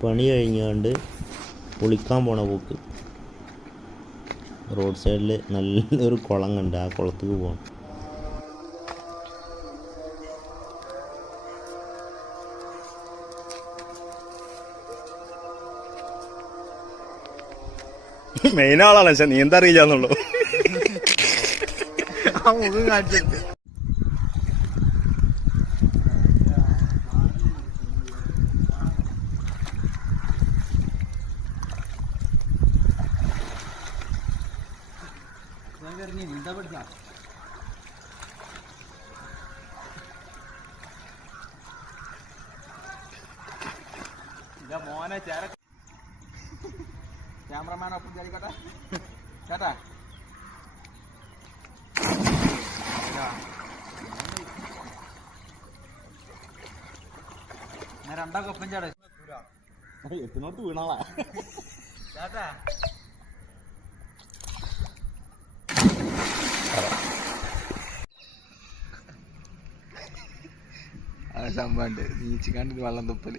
പണി കഴിഞ്ഞാണ്ട് കുളിക്കാൻ പോണ പോക്ക്. റോഡ് സൈഡിൽ നല്ലൊരു കുളം കണ്ട് ആ കുളത്തേക്ക് പോകണം മെയിൻ ആളാണ് പക്ഷെ നീന്താ അറിയില്ലാന്നുള്ളൂ ആ മുഖം കാണിച്ചിട്ട്. നീന്താ പഠിച്ചാ മോനെ ചേര ക്യാമറമാൻ ഒപ്പം ചേരിക്കട്ടെ ചേട്ടാ ഞാൻ രണ്ടാക്കൊപ്പം ചേട്ടാ ചാട. എത്തിനോട്ട് വീണാളാ. ചേട്ടാ. ആ സംഭവണ്ട്. നീച്ചിക്കാണ്ട് വെള്ളം തുപ്പൽ.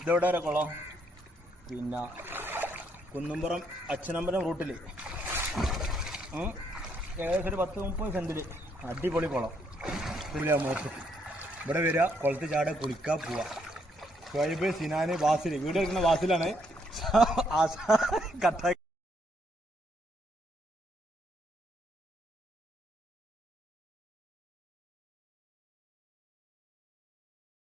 ഇതെവിടെ വരെ കുളം? പിന്നെ കുന്നുംപുറം അച്ഛനമ്പലം റൂട്ടിൽ ഏകദേശം ഒരു പത്ത് മുപ്പത് സെന്റിൽ അടിപൊളി കുളം. ഇവിടെ വരിക കുളത്ത് ചാടെ കുളിക്കാൻ പോവാ ഷുഹൈബ് സിനാന് വാസിൽ വീട് എടുക്കുന്ന വാസിലാണ് കട്ടാക്കി.